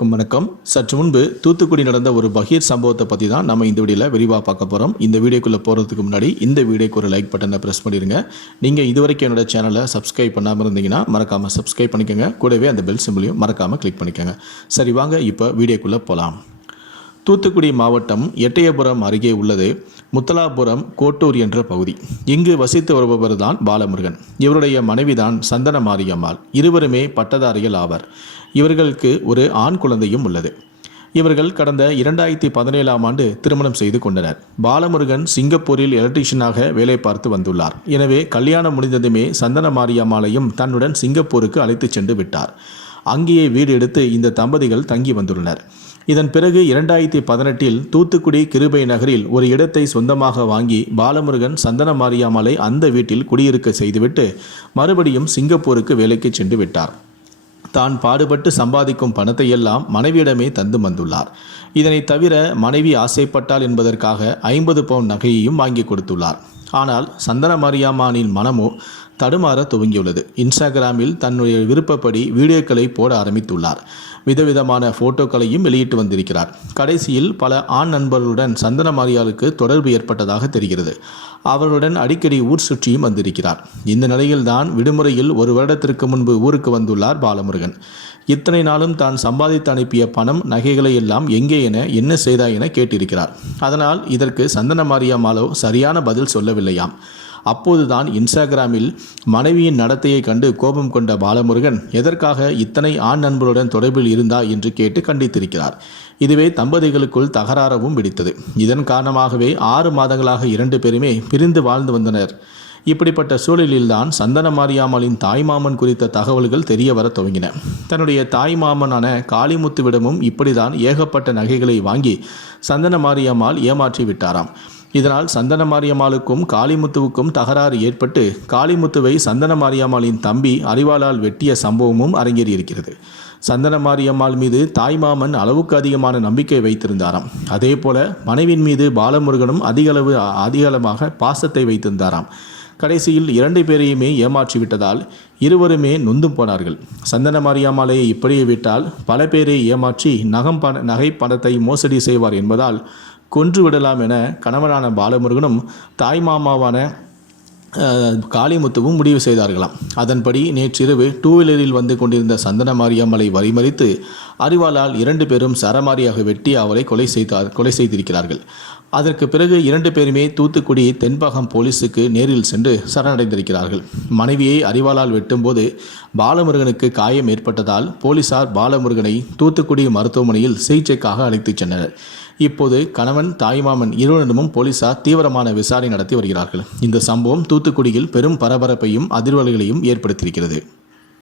வணக்கம். சற்று முன்பு தூத்துக்குடி நடந்த ஒரு பகீர் சம்பவத்தை பற்றி தான் நம்ம இந்த வீடியோவில் விரிவாக பார்க்க போகிறோம் இந்த வீடியோக்குள்ளே போகிறதுக்கு முன்னாடி இந்த வீடியோக்கு ஒரு லைக் பட்டனை ப்ரெஸ் பண்ணிடுங்க நீங்கள் இதுவரைக்கும் என்னோட சேனலை சப்ஸ்கிரைப் பண்ணாமல் இருந்தீங்கன்னா மறக்காமல் சப்ஸ்கிரைப் பண்ணிக்கோங்க. கூடவே அந்த பெல் சிம்பிளையும் மறக்காமல் கிளிக் பண்ணிக்கோங்க. சரி வாங்க இப்போ வீடியோக்குள்ளே போகலாம் தூத்துக்குடி மாவட்டம் எட்டயபுரம் அருகே உள்ளது. முத்தலாபுரம் கோட்டூர் என்ற பகுதி. இங்கு வசித்து வருபவர் தான் பாலமுருகன். இவருடைய மனைவிதான் சந்தன மாரியம்மாள் இருவருமே பட்டதாரிகள் ஆவர். இவர்களுக்கு ஒரு ஆண் குழந்தையும் உள்ளது. இவர்கள் கடந்த இரண்டாயிரத்தி பதினேழாம் ஆண்டு திருமணம் செய்து கொண்டனர். பாலமுருகன் சிங்கப்பூரில் எலக்ட்ரீஷியனாக வேலை பார்த்து வந்துள்ளார். எனவே கல்யாணம் முடிந்ததுமே சந்தன மாரியம்மாளையும் தன்னுடன் சிங்கப்பூருக்கு அழைத்துச் சென்று விட்டார். அங்கேயே வீடு எடுத்து இந்த தம்பதிகள் தங்கி வந்துள்ளனர். இதன் பிறகு இரண்டாயிரத்தி பதினெட்டில் தூத்துக்குடி கிருபை நகரில் ஒரு இடத்தை சொந்தமாக வாங்கி பாலமுருகன் சந்தன மாரியாமலை அந்த வீட்டில் குடியிருக்க செய்துவிட்டு மறுபடியும் சிங்கப்பூருக்கு வேலைக்கு சென்று விட்டார். தான் பாடுபட்டு சம்பாதிக்கும் பணத்தை எல்லாம் மனைவியிடமே தந்து வந்துள்ளார். இதனை தவிர மனைவி ஆசைப்பட்டாள் என்பதற்காக ஐம்பது பவுன் நகையையும் வாங்கி கொடுத்துள்ளார். ஆனால் சந்தன மாரியாமானின் மனமோ தடுமாற துவங்கியுள்ளது. இன்ஸ்டாகிராமில் தன்னுடைய விருப்பப்படி வீடியோக்களை போட ஆரம்பித்துள்ளார். விதவிதமான போட்டோக்களையும் வெளியிட்டு வந்திருக்கிறார். கடைசியில் பல ஆண் நண்பர்களுடன் சந்தன மாரியாளுக்கு தொடர்பு ஏற்பட்டதாக தெரிகிறது. அவர்களுடன் அடிக்கடி ஊர் சுற்றியும் வந்திருக்கிறார். இந்த நிலையில்தான் விடுமுறையில் ஒரு வருடத்திற்கு முன்பு ஊருக்கு வந்துள்ளார் பாலமுருகன். இத்தனை நாளும் தான் சம்பாதித்து அனுப்பிய பணம் நகைகளை எல்லாம் எங்கே என என்ன செய்தாய் என கேட்டிருக்கிறார். அதனால் இதற்கு சந்தன மாரியம்மாளோ சரியான பதில் சொல்லவில்லையாம். அப்போதுதான் இன்ஸ்டாகிராமில் மனைவியின் நடத்தையை கண்டு கோபம் கொண்ட பாலமுருகன் எதற்காக இத்தனை ஆண் நண்பருடன் தொடர்பில் இருந்தா? என்று கேட்டு கண்டித்திருக்கிறார். இதுவே தம்பதிகளுக்குள் தகராறவும் விடித்தது. இதன் காரணமாகவே ஆறு மாதங்களாக இரண்டு பேருமே பிரிந்து வாழ்ந்து வந்தனர். இப்படிப்பட்ட சூழலில்தான் சந்தன மாரியாமலின் தாய்மாமன் குறித்த தகவல்கள் தெரிய வர துவங்கின. தன்னுடைய தாய்மாமனான காளிமுத்துவிடமும் இப்படிதான் ஏகப்பட்ட நகைகளை வாங்கி சந்தன மாரியம்மாள் ஏமாற்றி விட்டாராம் இதனால் சந்தன மாரியம்மாளுக்கும் காளிமுத்துவுக்கும் தகராறு ஏற்பட்டு காளிமுத்துவை சந்தன மாரியம்மாளின் தம்பி அறிவாளால் வெட்டிய சம்பவமும் அரங்கேறியிருக்கிறது. சந்தன மாரியம்மாள் மீது தாய்மாமன் அளவுக்கு அதிகமான நம்பிக்கை வைத்திருந்தாராம். அதே போல மனைவின் மீது பாலமுருகனும் அதிகளவு அதிகளமாக பாசத்தை வைத்திருந்தாராம். கடைசியில் இரண்டு பேரையுமே ஏமாற்றி விட்டதால் இருவருமே நொந்தும் போனார்கள். சந்தன மாரியாமாலையை இப்படியே விட்டால் பல பேரை ஏமாற்றி நகம் பண நகை பணத்தை மோசடி செய்வார் என்பதால் கொன்று விடலாம் என கணவனான பாலமுருகனும் தாய்மாமாவான காளிமுத்துவும் முடிவு செய்தார்களாம். அதன்படி நேற்றிரவு டூ வீலரில் வந்து கொண்டிருந்த சந்தன மாரியம்மலை வரிமறித்து அறிவாளால் இரண்டு பேரும் சரமாரியாக வெட்டி அவரை கொலை செய்தார் கொலை செய்திருக்கிறார்கள். அதற்கு பிறகு இரண்டு பேருமே தூத்துக்குடி தென்பகம் போலீஸுக்கு நேரில் சென்று சரணடைந்திருக்கிறார்கள். மனைவியை அறிவாளால் வெட்டும்போது பாலமுருகனுக்கு காயம் ஏற்பட்டதால் போலீசார் பாலமுருகனை தூத்துக்குடி மருத்துவமனையில் சிகிச்சைக்காக அழைத்துச் சென்றனர். இப்போது கணவன் தாய்மாமன் இருவரிடமும் போலீசார் தீவிரமான விசாரணை நடத்தி வருகிறார்கள். இந்த சம்பவம் தூத்துக்குடியில் பெரும் பரபரப்பையும் அதிர்வலைகளையும் ஏற்படுத்தியிருக்கிறது.